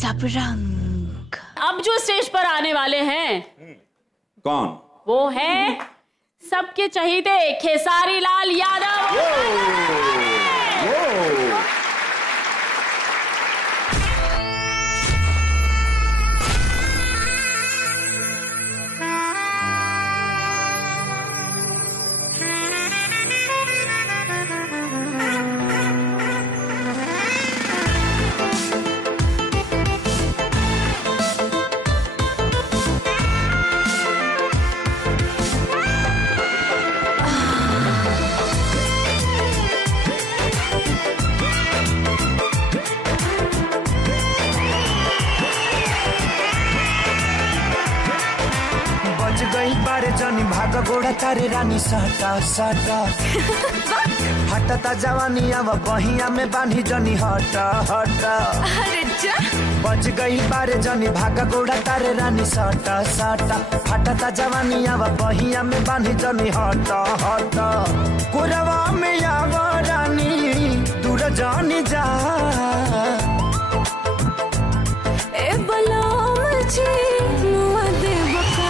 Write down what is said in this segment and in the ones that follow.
सब रंग। अब जो स्टेज पर आने वाले हैं कौन? वो है सबके चहीते खेसारी लाल यादव। जानी भाग गोड़ा तारे रानी साटा साटा हटता जवानी अब बहिया में बांधी जनी हटा हटा। बच गई बारे जनी भाग गोड़ा तारे रानी साटा साटा हटता जवानी अब बहिया में बांधी जनी हटा हटा। कोरवा में आव रानी दूर जानी जा ए बलाम जी मुआ दे बका।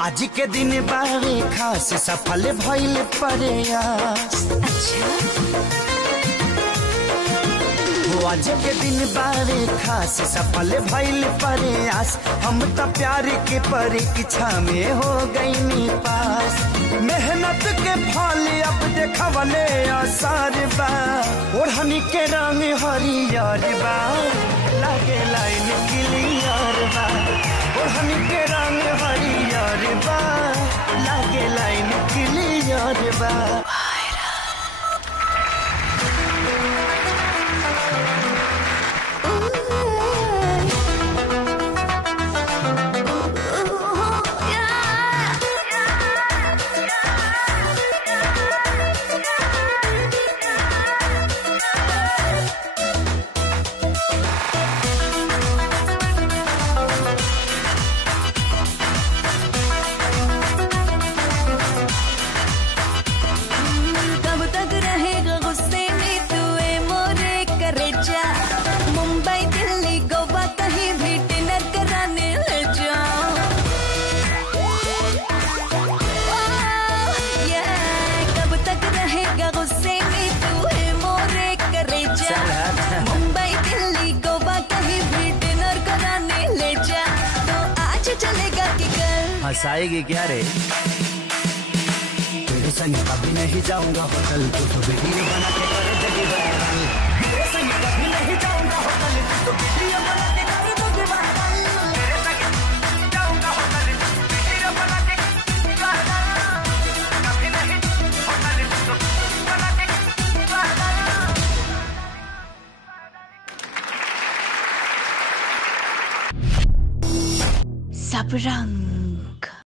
आज के दिन बारे खास सफल भइल प्रयास। आज के दिन बारे खास सफल भइल प्रयास। हम तो प्यार के परीक्षा में हो गई पास। मेहनत के फल अब देखवले असर बा। ओढ़नी के रंग हरियर बा लागे लाइन क्लियर बा। ओढ़नी के रंग हरियर बा लागे लाइन क्लियर बा। मुंबई दिल्ली गोवा कहीं भी डिनर कराने ले जाओ। कब तक रहेगा गुस्से में तू है मोरे करेजा। मुंबई दिल्ली गोवा कहीं भी डिनर कराने ले जा। तो आज चलेगा कि कल हंसाएगी क्या रे? तेरे संग कभी नहीं जाऊंगा होटल तो वीडियो बना के करे डिलीवरी। तेरे संग कभी नहीं जाऊंगा होटल तो वीडियो बना के करे डिलीवरी। तेरे संग जाऊंगा होटल वीडियो बना के कभी नहीं होटल तो बना के सब रंग।